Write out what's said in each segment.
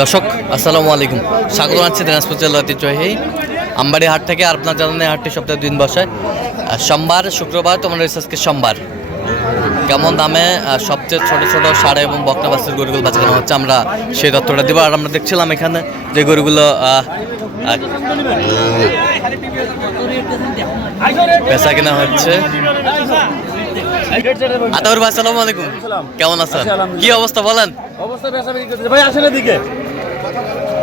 দর্শক আসসালামু আলাইকুম। স্বাগত জানাচ্ছি দিনাজপুর জেলা ঐতিহ্যবাহী আমবাড়ি হাট থেকে আপনার জানান হাটটি সপ্তাহে দিন বসে। আর সোমবার শুক্রবার তোমার রয়েছে আজকে সোমবার। কেমন দামে সবচেয়ে ছোট ছোট সাড়ে এবং বকনা বাসের গরুগুলো কেনা হচ্ছে আমরা সেই তথ্যটা দেবো। আর আমরা দেখছিলাম এখানে যে গরুগুলো আহ, কেনা হচ্ছে। আতাউর ভাই আসসালামু আলাইকুম। কেমন আছেন? কি অবস্থা বলেন? অবস্থা। ভাই আসেন এদিকে।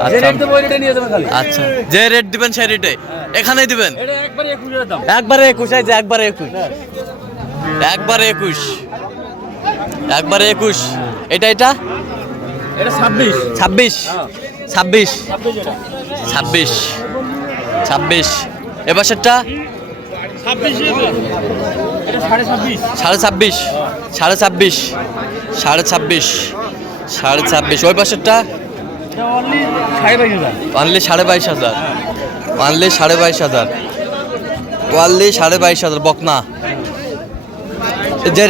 আচ্ছা। ওই রেটে আচ্ছা। যে রেট দিবেন সেই রেটে এখানেই দিবেন? একবারে একুশ এই যে একবারে একুশ। একবারে একুশ। একবারে একুশ। এটা এটা? এটা ছাব্বিশ। ছাব্বিশ। ছাব্বিশ। ছাব্বিশ ছাব্বিশ। ছাব্বিশ। এবার সেটা ছাব্বিশ এটা সাড়ে ছাব্বিশ। সাড়ে ছাব্বিশ সাড়ে ছাব্বিশ সাড়ে ছাব্বিশ সাড়ে ছাব্বিশ। ওই পাশেরটা? এটা অনলি সাড়ে বাইশ হাজার। ওয়ানলি সাড়ে বাইশ হাজার ওয়ানলি সাড়ে বাইশ হাজার ওয়ানলি সাড়ে বাইশ হাজার বকনা। যে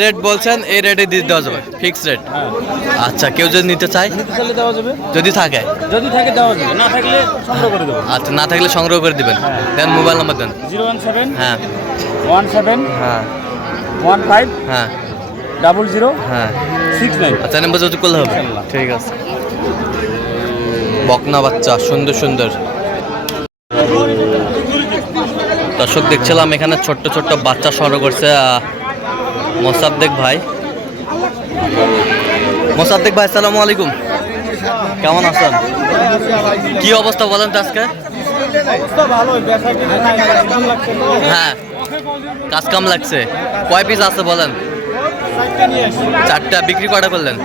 রেট বলছেন এই রেটে দিয়ে দেওয়া যাবে ফিক্স রেট আচ্ছা কেউ যদি নিতে চায় দেওয়া যাবে। যদি থাকে। যদি থাকে দেওয়া যাবে না থাকলে সংগ্রহ করে দেবো। আচ্ছা না থাকলে সংগ্রহ করে দিবেন। দেন মোবাইল নাম্বার দেন। জিরো ওয়ান সেভেন হ্যাঁ। ওয়ান সেভেন হ্যাঁ। ওয়ান ফাইভ হ্যাঁ। ডাবল জিরো হ্যাঁ। Six nine. আচ্ছা নাম্বার যদি করলে হবে। ঠিক আছে। বকনা বাচ্চা সুন্দর সুন্দর। দর্শক দেখছিলাম এখানে ছোট্ট ছোট্ট বাচ্চা সংগ্রহ করছে মোসাদ্দেক ভাই। মোসাদ্দেক ভাই, আসসালামু আলাইকুম। কেমন আছেন? কি অবস্থা বলেন তো আজকে? হ্যাঁ কাজ কাম লাগছে। কয় পিস আছে বলেন? চারটা বিক্রি কটা করলেন?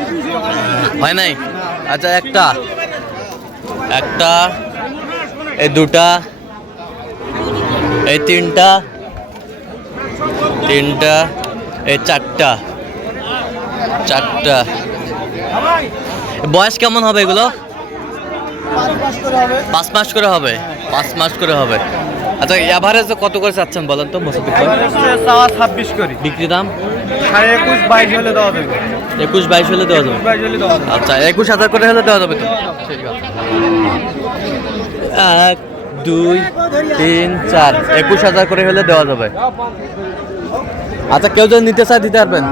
হয় নাই? আচ্ছা একটা। একটা, এই দুটা, এই তিনটা তিনটা এই চারটা। চারটা। বয়স কেমন হবে এগুলো? পাঁচ মাস করে হবে। পাঁচ মাস করে হবে। আচ্ছা এভারেজে কত করে চাচ্ছেন বলেন তো ছাব্বিশ করি। বিক্রি দাম? সাড়ে একুশ বাইশ হলে দেওয়া যাবে। একুশ বাইশ হলে দেওয়া যাবে। বাইশ হলে দেওয়া যাবে। আচ্ছা একুশ হাজার করে হলে দেওয়া যাবে তো? ঠিক আছে এক দুই তিন চার। একুশ হাজার করে হলে দেওয়া যাবে। আচ্ছা কেউ যদি নিতে চায় দিতে পারবেন?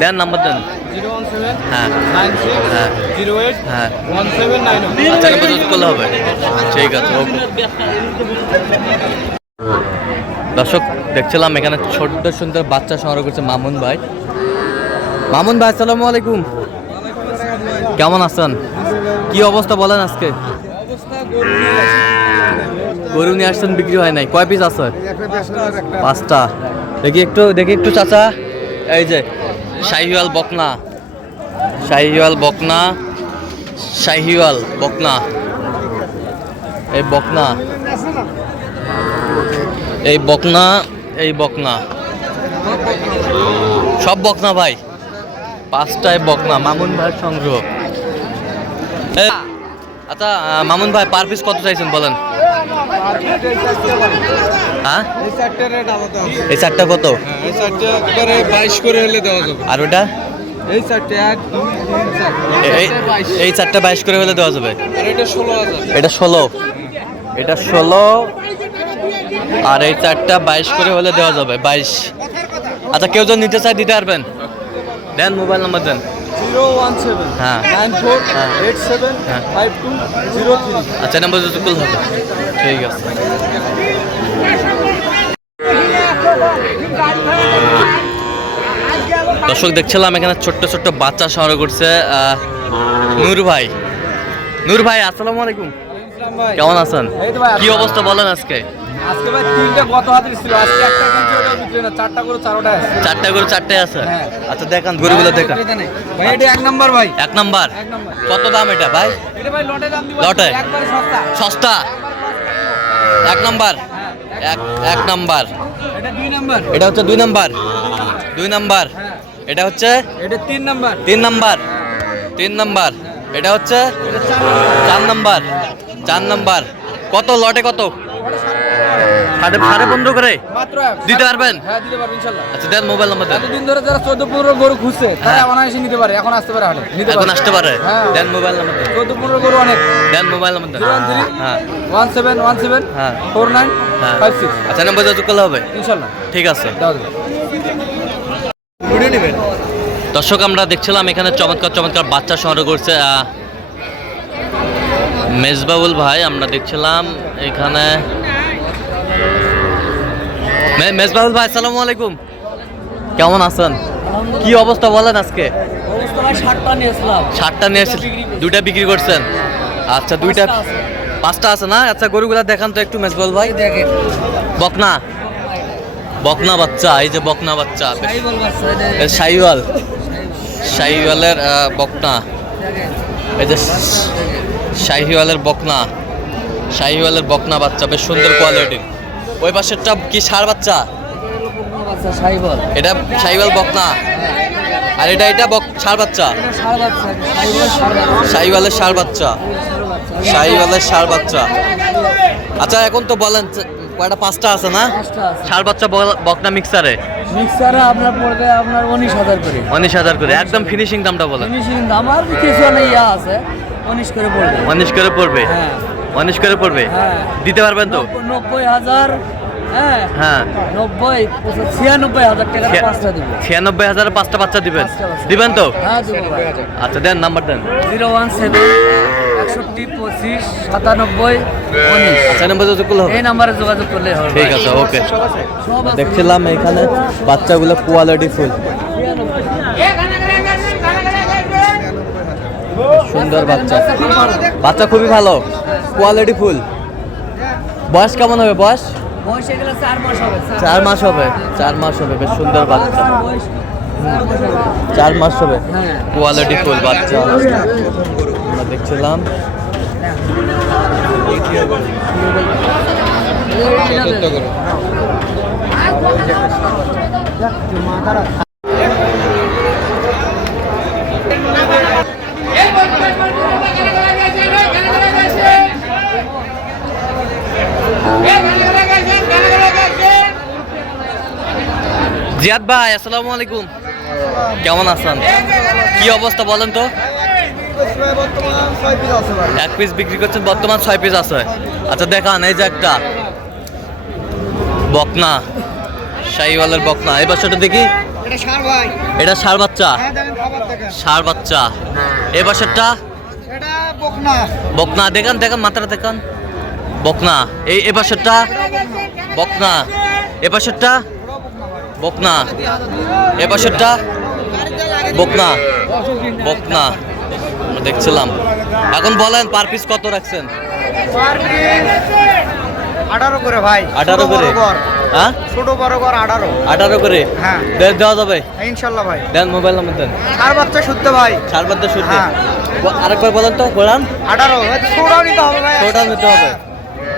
দেন নাম্বার দেন। হ্যাঁ। হ্যাঁ। হ্যাঁ। আচ্ছা দর্শক দেখছিলাম এখানে ছোট্ট সুন্দর বাচ্চা সংগ্রহ করছে মামুন ভাই। মামুন ভাই আসসালামু আলাইকুম। কেমন আছেন? কি অবস্থা বলেন আজকে? গরু নিয়ে আসছেন বিক্রি হয় নাই। কয় পিস আছে? পাঁচটা। দেখি একটু দেখি একটু চাচা। এই যে, শাহিওয়াল বকনা। শাহিওয়াল বকনা শাহিওয়াল বকনা। এই বকনা। এই বকনা এই বকনা। সব বকনা ভাই। পাঁচটায় বকনা, মামুন ভাইয়ের সংগ্রহ। আচ্ছা মামুন ভাই, পার পিস কত চাইছেন বলেন? হ্যাঁ? এই কত? বাইশ করে হলে দেওয়া যাবে আর এই চারটে বাইশ করে হলে দেওয়া যাবে। এটা ষোলো। এটা ষোলো। আর এই বাইশ করে হলে দেওয়া যাবে, বাইশ। আচ্ছা কেউ যদি নিতে চায় দিতে পারবেন। দেন, মোবাইল নাম্বার দেন। হ্যাঁ। হ্যাঁ। আচ্ছা নাম্বার যদি কুল হবে। ঠিক আছে। দর্শক দেখছিলাম এখানে ছোট্ট ছোট্ট বাচ্চা সংগ্রহ করছে আহ, নূর ভাই। নূর ভাই আসসালামু আলাইকুম। কেমন আছেন? কি অবস্থা বলেন আজকে? আজকে ভাই তিনটে গত হাতের ছিল আজকে একটা কিনছি ওটা বিক্রি না চারটা করে চারোটা আছে। চারটা করে আছে? হ্যাঁ। আচ্ছা দেখান গরুগুলো দেখান। এটা ভাই এটা এক নাম্বার ভাই। এক নাম্বার। কত দাম এটা ভাই? এটা ভাই লটে দাম দিব লটে? একবারে সস্তা। সস্তা? এক নাম্বার? এক এক নাম্বার। এটা দুই নাম্বার। এটা হচ্ছে দুই নাম্বার? দুই নাম্বার। হ্যাঁ। এটা হচ্ছে? এটা তিন নাম্বার। তিন নাম্বার। তিন নাম্বার। এটা হচ্ছে? চার নাম্বার। চার নাম্বার। কত? লটে কত? সাড়ে সাড়ে পনেরো করে? মাত্র দিতে পারবেন? হ্যাঁ দিতে পারবেন ইনশাল্লাহ। আচ্ছা দেন মোবাইল নাম্বার দেন। এতদিন ধরে যারা চোদ্দ পনেরো গরু খুঁজছে তারা হ্যাঁ। অনায়াসে নিতে পারে এখন আসতে পারে হাটে। নিতে এখন আসতে পারে? হ্যাঁ। দেন মোবাইল নাম্বার দেন। চোদ্দ পনেরো গরু অনেক। দেন মোবাইল নাম্বার দেন। হ্যাঁ। ওয়ান সেভেন ওয়ান সেভেন হ্যাঁ। ফোর নাইন হ্যাঁ। Five six. আচ্ছা নাম্বার যোগাযোগ করলে হবে? ইনশাল্লাহ। ঠিক আছে। দাও দাও দর্শক আমরা দেখছিলাম এখানে চমৎকার চমৎকার বাচ্চা সংগ্রহ করছে মেজবাউল ভাই। আমরা দেখছিলাম এখানে মে- মেজবাউল ভাই আসসালামু আলাইকুম। কেমন আছেন? কি অবস্থা বলেন আজকে? ষাটটা নিয়ে দুইটা বিক্রি করছেন? আচ্ছা দুইটা পাঁচটা আছে। না? আচ্ছা গরুগুলা দেখান তো একটু মেজবাউল ভাই। বকনা? বকনা বাচ্চা এই যে বকনা বাচ্চা। শাহিওয়াল শাহিওয়ালের বকনা। এই যে শাহিওয়ালের বকনা। শাহিওয়ালের বকনা বাচ্চা বেশ সুন্দর কোয়ালিটির ওই পাশেরটা কি সার বাচ্চা? এটা শাহিওয়াল বকনা। আর এটা এটা বক সার বাচ্চা। শাহিওয়ালের সার বাচ্চা। শাহিওয়ালের সার বাচ্চা। আচ্ছা এখন তো বলেন কয়টা পাঁচটা আছে না? সার বাচ্চা বকনা মিক্সারে। মিক্সারে আপনার পড়বে আপনার উনিশ হাজার করে। উনিশ হাজার করে। একদম ফিনিশিং দামটা বলেন। ফিনিশিং দাম আর কিছু ইয়া আছে। উনিশ করে পড়বে। উনিশ করে পড়বে। হ্যাঁ। উনিশ করে পড়বে হ্যাঁ। দিতে পারবেন তো? নব্বই- হাজার হ্যাঁ। হ্যাঁ। নব্বই ছিয়ানব্বই হাজার টাকার পাঁচটা দিব। ছিয়ানব্বই হাজার পাঁচটা বাচ্চা দিবেন? দিবেন তো? হ্যাঁ আচ্ছা দেন নাম্বার দেন। জিরো ওয়ান সেভেন একষট্টি পঁচিশ সাতানব্বই আচ্ছা নাম্বার যত এই নাম্বারে যোগাযোগ করলে হবে ঠিক আছে ওকে। দেখছিলাম এখানে বাচ্চাগুলো কোয়ালিটি ফুল সুন্দর বাচ্চা। বাচ্চা খুবই ভালো। Quality full. বয়স কেমন হবে বয়স? চার মাস হবে চার মাস হবে বেশ সুন্দর বাচ্চা। চার মাস হবে। হবে। হ্যাঁ। কোয়ালিটি ফুল বাচ্চা। আমরা দেখছিলাম। জিয়াদ ভাই আসসালামু আলাইকুম। কেমন আছেন? কি অবস্থা বলেন তো? এক পিস বিক্রি করছেন বর্তমান ছয় পিস আছে। আচ্ছা দেখান এই যে একটা। বকনা শাহিওয়ালের বকনা। এই বাচ্চাটা দেখি। এটা সার বাচ্চা? হ্যাঁ ষাড় বাচ্চা। এই বাচ্চাটা? বকনা। বকনা দেখান দেখান মাথাটা দেখান। বকনা এই এ পাশেরটা বকনা এ পাশেরটা বকনা। এ পাশেরটা বকনা। বকনা। আমরা দেখছিলাম। এখন বলেন পার পিস কত রাখছেন? আঠারো করে ভাই। আঠারো ছোট করে। হ্যাঁ? ছোট বড় গড় আঠারো। আঠারো করে? হ্যাঁ। দেওয়া যাবে? ইনশাল্লাহ ভাই। দেন মোবাইল নাম্বার দেন। সার বাচ্চা শুদ্ধ ভাই। সার দিয়ে শুনতে হ্যাঁ। আরেকবার বলেন তো কোরআন আঠারো। ছোটাও নিতে হবে ভাই। ছোটা নিতে হবে।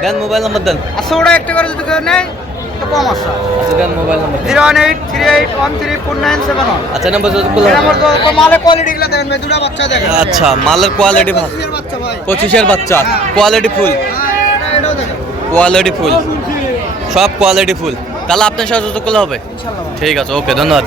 দেন মোবাইল নাম্বার দেন। ছোটা একটা করে যদি কেউ নেয় তো কম আছে। আচ্ছা দেন mobile number zero one eight three eight one three four nine seven one. আচ্ছা নাম্বার যদি বলে মালে কোয়ালিটি গুলো দেখেন ভাই দুটা বাচ্চা দেখেন। আচ্ছা মালের কোয়ালিটি ভালো পঁচিশের বাচ্চা। কোয়ালিটি ফুল কোয়ালিটি ফুল সব কোয়ালিটি ফুল তাহলে আপনার সাথে যত করলে হবে? ঠিক আছে ওকে ধন্যবাদ।